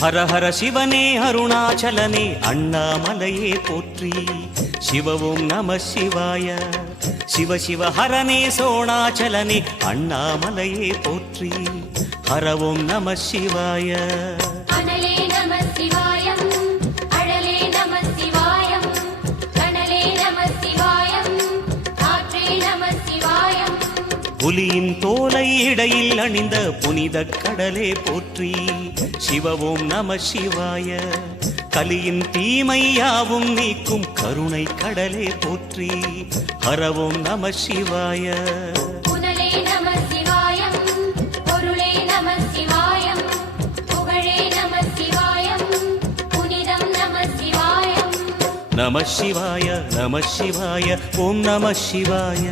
ஹர ஹர சிவனே அருணாச்சலனே அண்ணாமலையே போற்றி. சிவ ஓம் நம சிவாய. சிவ சிவ ஹரனே சோணாச்சலனே அண்ணாமலையே போற்றி. ஹர ஓம் நம சிவாய. அனலே நம சிவாயம், அழலே நம சிவாயம், கனலே நம சிவாயம், காற்றே நம சிவாயம். புலியின் தோலை இடையில் அணிந்த புனித கடலே போற்றி. சிவ ஓம் நம சிவாய. கலியின் தீமையாவும் நீக்கும் கருணை கடலே போற்றி. ஹர ஓம் நம சிவாய. புனலே நம சிவாயம், பொருளே நம சிவாயம், புகழே நம சிவாயம், புனிதம் நம சிவாயம். நம சிவாய நம சிவாய ஓம் நம சிவாய.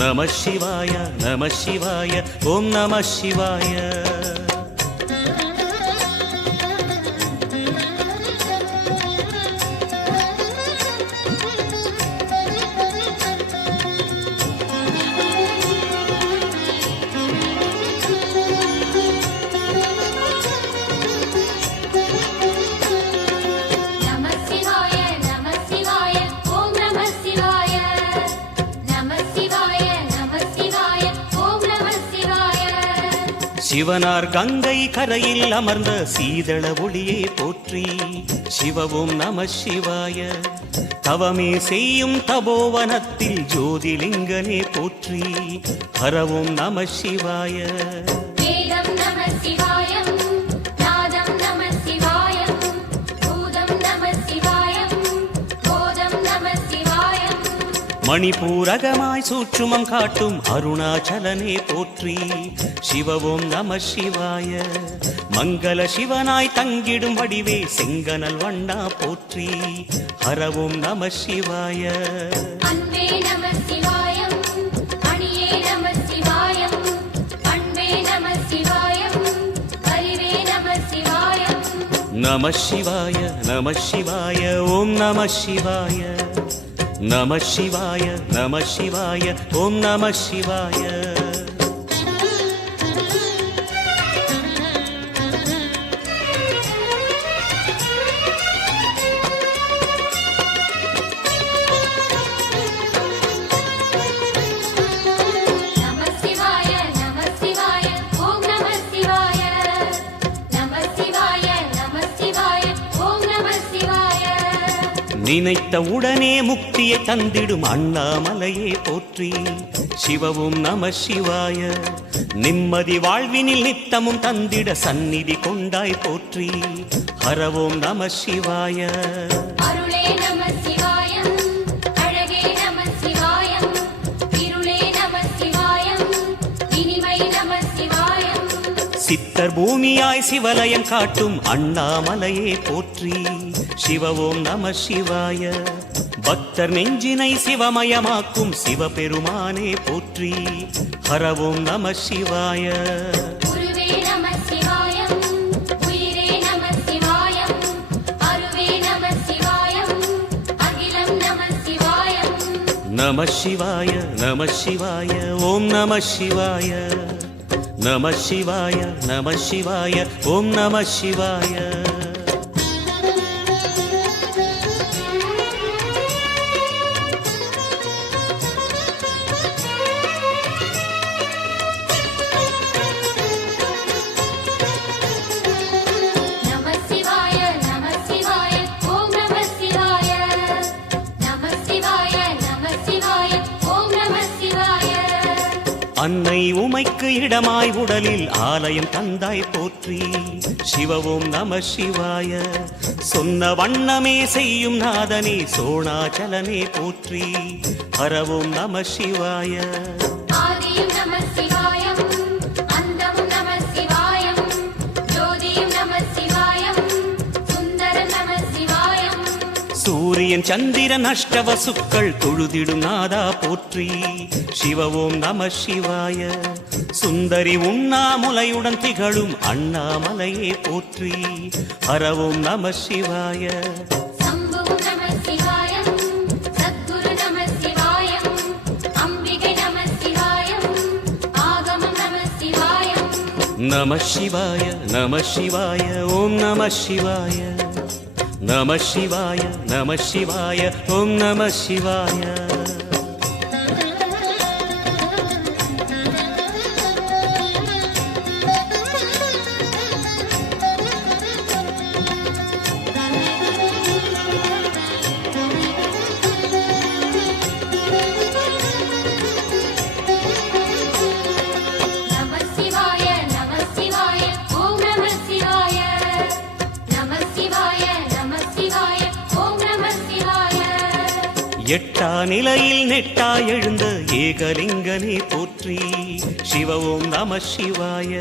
நம சிவாய நம சிவாய ஓம் நம சிவாய. சிவனார் கங்கை கரையில் அமர்ந்த சீதள ஒளியே போற்றி. சிவ ஓம் நம சிவாய. தவமே செய்யும் தபோவனத்தில் ஜோதிலிங்கனே போற்றி. ஹர ஓம் நம சிவாய. வேதம் நம சிவாயம், நாதம் நம சிவாயம், பூதம் நம சிவாயம், போதம் நம சிவாயம். மணிபூரகமாய் சூற்றுமம் காட்டும் அருணாச்சலனே போற்றி. சிவ ஓம் நம சிவாய. மங்கள சிவனாய் தங்கிடும் வடிவே செங்கனல் வண்ணா போற்றி. ஹர ஓம் நம சிவாய. அன்பே நம சிவாயம், அணியே நம சிவாயம், அன்பே நம சிவாயம், அறிவே நம சிவாயம். நம சிவாய நம சிவாய ஓம் நம சிவாய. நம சிவாய நம சிவாய ஓம் நம சிவாய. நினைத்த உடனே முக்தியை தந்திடும் அண்ணாமலையே போற்றி. சிவ ஓம் நம சிவாய. நிம்மதி வாழ்வினில் நித்தமும் தந்திட சந்நிதி கொண்டாய் போற்றி. ஹர ஓம் நம சிவாய. அருளே நம சிவாயம், அழகே நம சிவாயம், இருளே நம சிவாயம், இனிமை நம சிவாயம். சித்தர் பூமியாய் சிவலயம் காட்டும் அண்ணாமலையே போற்றி. சிவ ஓம் நம சிவாய. பக்தர் நெஞ்சினை சிவமயமாக்கும் சிவபெருமானே போற்றி. ஹர ஓம் நம சிவாய. குருவே நம சிவாயம், உயிரே நம சிவாயம், அருவே நம சிவாயம், அகிலம் நம சிவாயம். நம சிவாய நம சிவாய ஓம் நம சிவாய. நம சிவாய நம சிவாய ஓம் நம சிவாய. அன்னை உமைக்கு இடமாய் உடலில் ஆலயம் தந்தாய் போற்றி. சிவ ஓம் நம சிவாய. சொன்ன வண்ணமே செய்யும் நாதனே சோணாச்சலனே போற்றி. ஹர ஓம் நம சிவாய. ஆதியும் நம சிவாயம், அந்தமும் நம சிவாயம், ஜோதியும் நம சிவாயம், சுந்தரம் நம சிவாயம். சூரியன் சந்திரன் அஷ்டவசுக்கள் தொழுதிடும் நாதா போற்றி. சிவ ஓம் நம சிவாய. சுந்தரி உண்ணாமுலையுடன் திகழும் அண்ணாமலையே போற்றி. ஹர ஓம் நம சிவாய. சம்புவும் நம சிவாயம், சத்குரு நம சிவாயம், அம்பிகை நம சிவாயம், ஆகமம் நம சிவாயம். நம சிவாய நம சிவாய ஓம் நம சிவாய நம சிவாய நம சிவாய ஓம் நம சிவாய நம சிவாய நம சிவாய ஓம் நம சிவாய நம சிவாய நம சிவாய ஓம் நம சிவாய எட்டா நிலையில் நெட்டா எழுந்த ஏகலிங்கனே போற்றி சிவ ஓம் நம சிவாய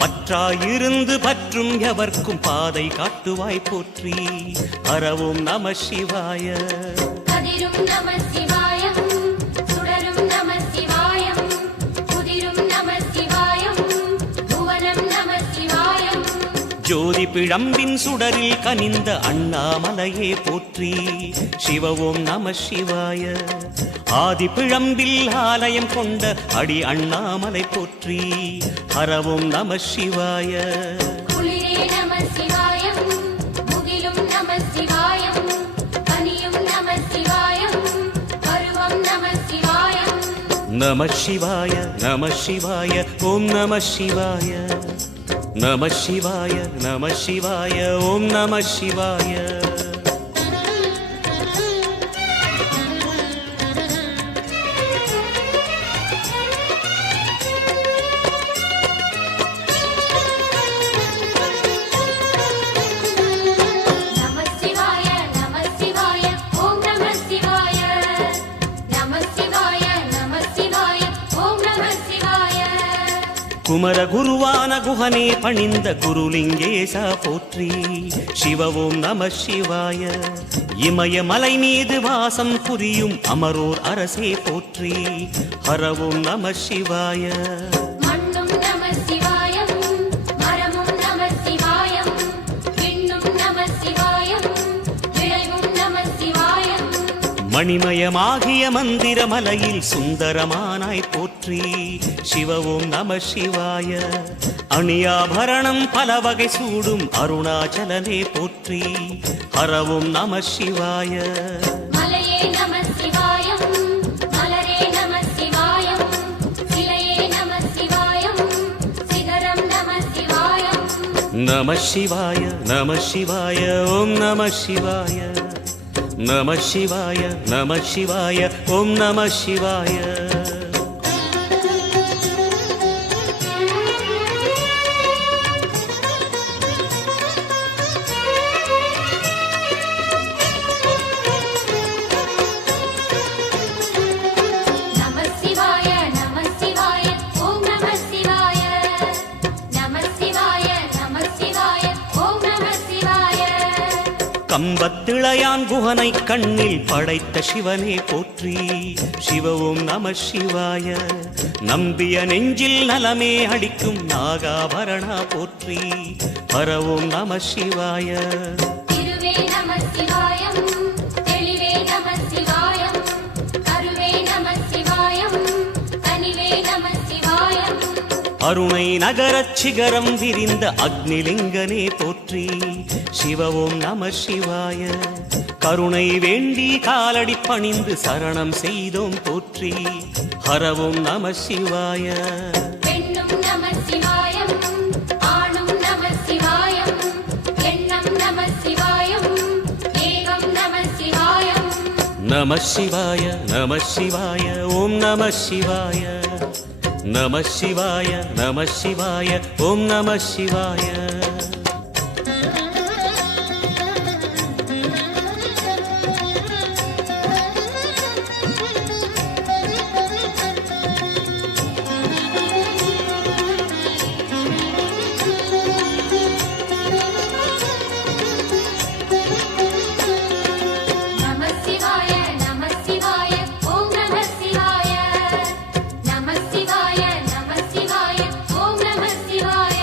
பற்றாயிருந்து பற்றும் எவர்க்கும் பாதை காட்டுவாய் போற்றி ஹர ஓம் நம சிவாய கதிரும் நம சிவாயம் சுடரும் நம சிவாயம் குதிரும் நம சிவாயம் புவனம் நம சிவாயம் ஜோதி பிழம்பின் சுடரில் கனிந்த அண்ணாமலையே போற்றி சிவ ஓம் நம சிவாய ஆதி பிழம்பில் ஆலயம் கொண்ட அடி அண்ணாமலை போற்றி ஹர ஓம் நம சிவாய குளிரே நம சிவாயம் முகிலும் நம சிவாயம் கனியும் நம சிவாயம் பருவம் நம சிவாயம் நம சிவாய நம சிவாய ஓம் நம சிவாய நம சிவாய நம சிவாய ஓம் நம சிவாய நம சிவாய நம சிவாய ஓம் நம சிவாய நம சிவாய நம சிவாய ஓம் நம சிவாய குமர குருவான குஹனே பணிந்த குருலிங்கேசா போற்றி சிவ ஓம் நம சிவாய இமயமலை மீது வாசம் புரியும் அமரோர் அரசே போற்றி ஹர ஓம் நம சிவாய மண்ணும் நம சிவாயம் மரமும் நம சிவாயம் விண்ணும் நம சிவாயம் விளைவும் நம சிவாயம் மணிமயமாகிய மந்திரமலையில் சுந்தரமானாய் போற்றி சிவ ஓம் நம சிவாய அணியாபரணம் பல வகை சூடும் அருணாச்சலனே போற்றி ஹர ஓம் நம சிவாய மலையே நம சிவாயம் மலரே நம சிவாயம் சிலையே நம சிவாயம் சிகரம் நம சிவாயம் நம சிவாய நம சிவாய ஓம் நம சிவாய நம சிவாய நம சிவாய ஓம் நம சிவாய நம சிவாய நம சிவாய ஓம் நம சிவாய நம சிவாய நம சிவாய ஓம் நம சிவாய கம்பத்திளையான் குஹனை கண்ணில் படைத்த சிவனே போற்றி சிவ ஓம் நம சிவாய நம்பிய நெஞ்சில் நலமே அடிக்கும் நாகாபரணா போற்றி ஹர ஓம் நம சிவாய திருவே நம சிவாயம் தெளிவே நம சிவாயம் கருவே நம சிவாயம் கனிவே நம சிவாயம் அருணை நகரச் சிகரம் விரிந்த அக்னிலிங்கனே போற்றி சிவ ஓம் நம சிவாய கருணை வேண்டி காலடி பணிந்து சரணம் செய்தோம் போற்றி ஹர ஓம் நம சிவாய பெண்ணும் நம சிவாயம் ஆணும் நம சிவாயம் எண்ணம் நம சிவாயம் ஏகம் நம சிவாயம் நம சிவாய நம சிவாய ஓம் நம சிவாய நம சிவாய நம சிவாய ஓம் நம சிவாய நம சிவாய நம சிவாய ஓம் நம சிவாய நம சிவாய நம சிவாய ஓம் நம சிவாய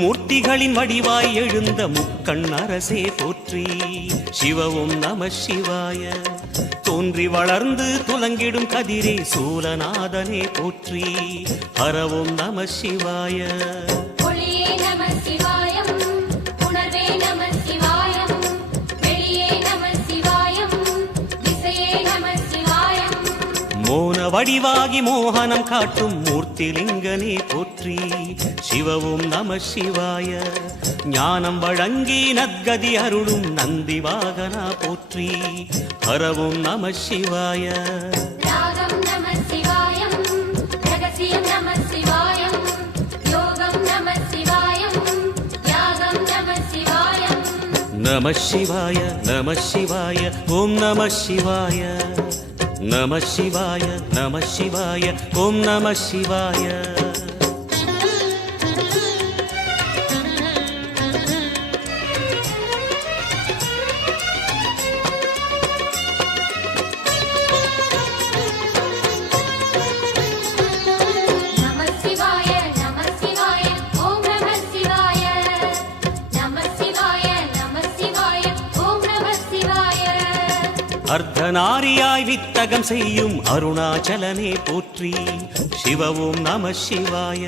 மூர்த்திகளின் வடிவாய் எழுந்த முக்கண் அரசே போற்றி. சிவவும் நம சிவாய. தோன்றி வளர்ந்து துலங்கிடும் கதிரே சூலநாதனே போற்றி. ஹரவும் நம சிவாய. ஒளியே நம சிவாயம், உணர்வே நம சிவாயம், வெளியே நம சிவாயம், திசையே நம சிவாயம். மோன வடிவாகி மோகனம் காட்டும் மூர்த்திலிங்கனே போற்றி. சிவவும் நம சிவாய. ஞானம் வழங்கி நற்கதி அருளும் நந்தி வாகனா போற்றி. ஹரவும் நம சிவாய. ராகம் நம சிவாயம், ரகசியம் நம சிவாயம், யோகம் நம சிவாயம், யாகம் நம சிவாயம். நம சிவாய நம சிவாய ஓம் நம சிவாய. நம சிவாய நம சிவாய ஓம் நம சிவாய. நம சிவாய நம சிவாய ஓம் நம சிவாய. நம சிவாய நம சிவாய ஓம் நம சிவாய. அர்த்தநாரியாய் வித்தகம் செய்யும் அருணாச்சலனே போற்றி. சிவவும் நம சிவாய.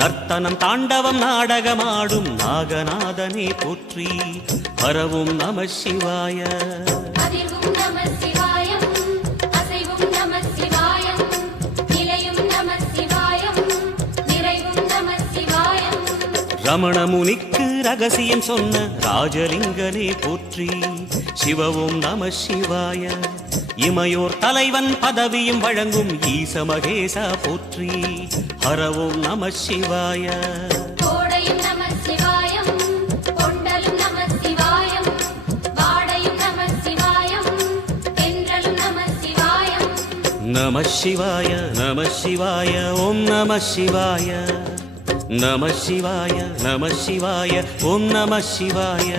நர்த்தனம் தாண்டவம் நாடகமாடும் நாகநாதனே போற்றி. ஹரவும் நம சிவாய. அதிர்வும் நம சிவாயம், அசைவும் நம சிவாயம், நிலையும் நம சிவாயம், நிறைவும் நம சிவாயம். ரமண முனிக்கு ரகசியம் சொன்ன ராஜலிங்கனே போற்றி. சிவவும் நம சிவாய. இமையோர் தலைவன் பதவியும் வழங்கும் ஈச மகேசா போற்றி. ஹரவும் நம சிவாய. கோடையும் நம சிவாயம், கொண்டலும் நம சிவாயம், வாடையும் நம சிவாயம், தென்றலும் நம சிவாயம். நம சிவாய நம சிவாய ஓம் நம சிவாய. நம சிவாய நம சிவாய ஓம் நம சிவாய.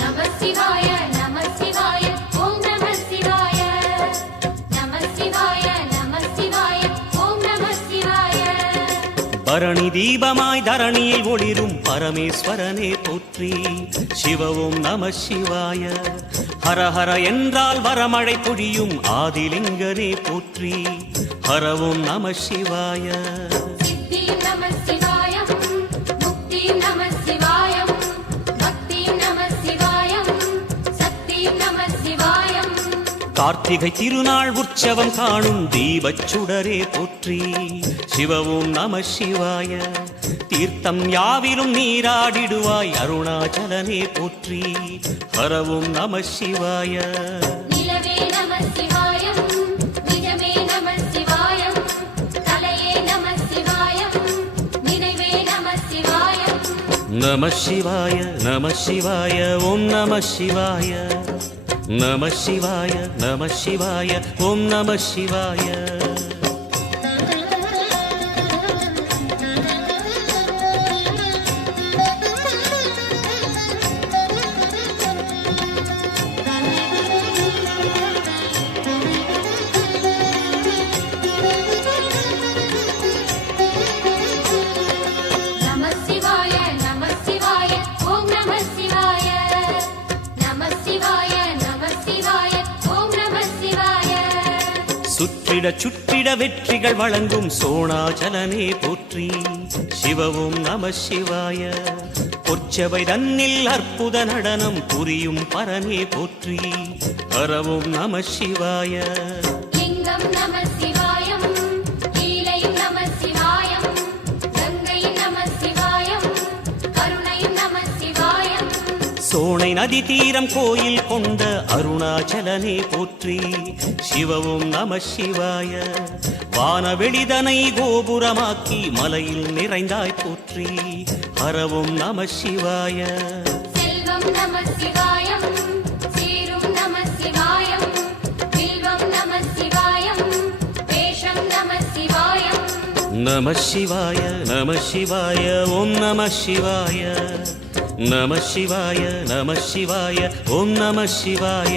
நம சிவாய நம சிவாய ஓம் நம சிவாய. நம சிவாய நம சிவாய ஓம் நம சிவாய. பரணி தீபமாய் தரணியில் ஒளிரும் பரமேஸ்வரனே போற்றி. சிவவும் நம சிவாய. ஹர ஹர என்றால் வரமழை பொழியும் ஆதிலிங்கனே போற்றி. ஹரவும் நம சிவாய. சித்தியும் நம சிவாயம், முக்தியும் நம சிவாயம், பக்தியும் நம சிவாயம், சக்தியும் நம சிவாயம். கார்த்திகை திருநாள் உற்சவம் காணும் தீபச்சுடரே போற்றி. சிவவும் நம சிவாய. தீர்த்தம் யாவிலும் நீராடிடுவாய் அருணாச்சலனே போற்றி. ஹரவும் நம சிவாய. நிலவே நம சிவாயம், நிஜமே நம சிவாயம், கலையே நம சிவாயம், நினைவே நம சிவாயம். நம சிவாய நம சிவாய ஓம் நம சிவாய. நம சிவாய நம சிவாய ஓம் நம சிவாய. நம சிவாய நம சிவாய ஓம் நம சிவாய. நம சிவாய நம சிவாய ஓம் நம சிவாய. சுற்றிட சுற்றிட வெற்றிகள் வழங்கும் சோணாச்சலனே போற்றி. சிவவும் நம சிவாய. பொற்சபை தன்னில் அற்புத நடனம் புரியும் பரனே போற்றி. ஹரவும் நம சிவாய. லிங்கம் நம சிவாயம், லீலையும் நம சிவாயம், கங்கையும் நம சிவாயம், கருணையும் நம சிவாயம். சோனை நதி தீரம் கோயில் கொண்ட அருணாச்சலனே போற்றி. சிவவும் நம சிவாய. வானவெளிதனை கோபுரமாக்கி மலையில் நிறைந்தாய் போற்றி. ஹரவும் நம சிவாய. செல்வம் நம சிவாயம், சீரும் நம சிவாயம், வில்வம் நம சிவாயம், வேஷம் நம சிவாயம். நம சிவாய நம சிவாய ஓம் நம சிவாய. நம சிவாய நம சிவாய ஓம் நம சிவாய.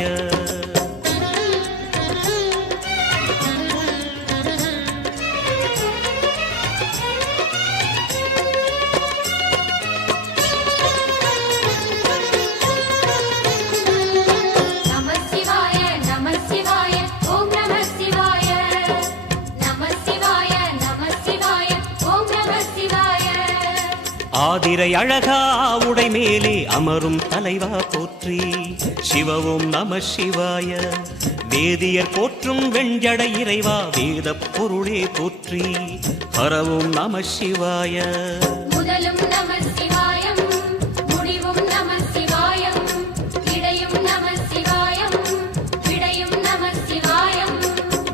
நம சிவாய நம சிவாய ஓம் நம சிவாய. நம சிவாய நம சிவாய ஓம் நம சிவாய. ஆதிரை அழகா உடை மேலே அமரும் தலைவா போற்றி சிவவும் நம சிவாய. வேதியர் போற்றும் வெண்ஜடை இறைவா வேத பொருளே போற்றி ஹரவும் நம சிவாய. முதலும் நம சிவாயம் முடிவும் நம சிவாயம் இடையும் நம சிவாயம் விடையும் நம சிவாயம்.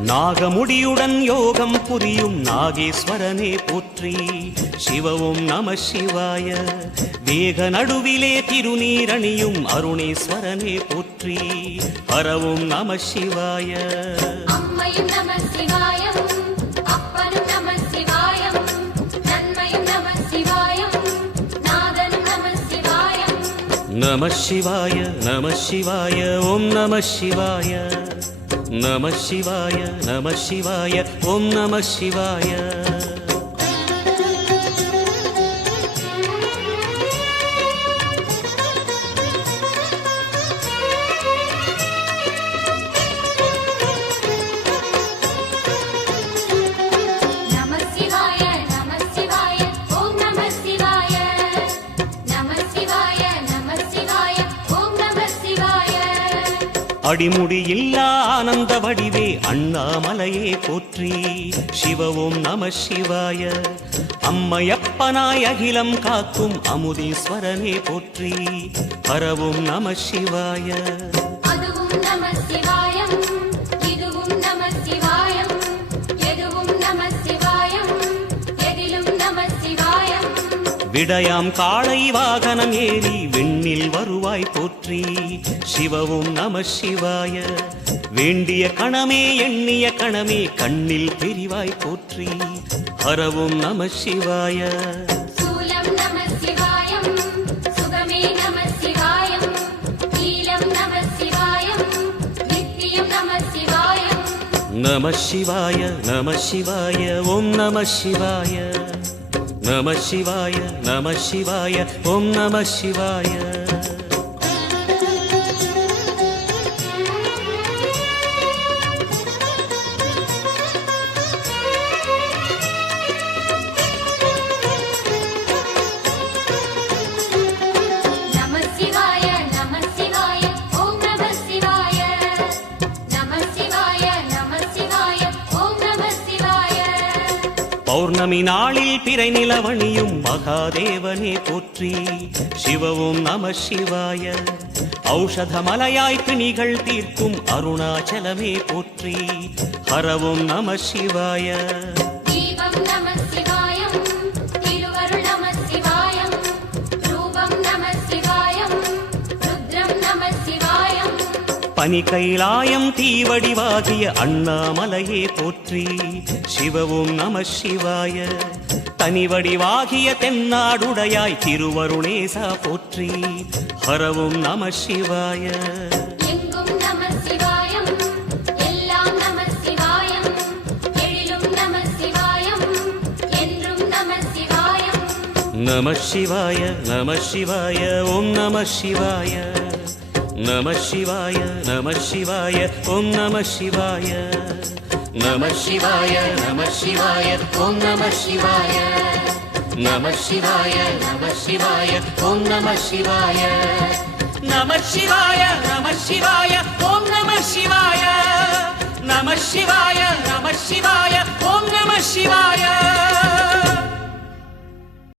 நாகமுடியுடன் யோகம் புரியும் நாகேஸ்வரனே போற்றி சிவவும் நம சிவாய. வேக நடுவிலே திருநீரணியும் அருணேஸ்வரனே போற்றி ஹரவும் நம சிவாய. அம்மையும் நம சிவாயம் அப்பனும் நம சிவாயம் நன்மையும் நம சிவாயம் நாதனும் நம சிவாயம். நம சிவாய நம சிவாய ஓம் நம சிவாய. நம சிவாய நம சிவாய ஓம் நம சிவாய. நம சிவாய நம சிவாய ஓம் நம சிவாய. நம சிவாய நம சிவாய ஓம் நம சிவாய. அடிமுடியில்லா ஆனந்த வடிவே அண்ணாமலையே போற்றி சிவவும் நம சிவாய. அம்மையப்பனாய் அகிலம் காக்கும் அமுதீஸ்வரனே போற்றி ஹரவும் நம சிவாய. அதுவும் நம சிவாயம் இதுவும் நம சிவாயம் எதுவும் நம சிவாயம் எதிலும் நம சிவாயம். விடயாம் காளை வாகனம் ஏறி விண்ணில் வருவாய் போற்றி சிவவும் நம சிவாய. வேண்டிய கணமே எண்ணிய கணமே கண்ணில் தெரிவாய் போற்றி ஹரவும் நம சிவாய. சூலம் நம சிவாயம் சுகமே நம சிவாயம் நீலம் நம சிவாயம் நித்தியம் நம சிவாயம். நம சிவாய நம சிவாய ஓம் நம சிவாய. நம சிவாய நம சிவாய ஓம் நம சிவாய. நம சிவாய நம சிவாய ஓம் நம சிவாய. நம சிவாய நம சிவாய ஓம் நம சிவாய. பௌர்ணமி நாளில் பிறை நிலவணியும் மகாதேவனே போற்றி சிவவும் நம சிவாய. ஔஷத மலையாய் பிணிகள் தீர்க்கும் அருணாச்சலமே போற்றி ஹரவும் நம சிவாய. தீபம் நம சிவாயம் திருவருள் நம சிவாயம் ரூபம் நம சிவாயம் ருத்ரம் நம சிவாயம். பனி கைலாயம் தீவடிவாகிய அண்ணாமலையே போற்றி சிவவும் நம சிவாய. தனிவடிவாகிய தென்னாடுடையாய் திருவருணேசா போற்றி ஹரவும் நம சிவாய. எங்கும் நம சிவாயம் எல்லாம் நம சிவாயம் எழிலும் நம சிவாயம் என்றும் நம சிவாயம். நம சிவாய நம சிவாய ஓம் நம சிவாய. நம சிவாய நம சிவாய ஓம் நம சிவாய. நம சிவாய நம சிவாய ஓம் நம சிவாய. நம சிவாய நம சிவாய ஓம் நம சிவாய. நம சிவாய நம சிவாய ஓம் நம சிவாய. நம சிவாய நம சிவாய ஓம் நம சிவாய.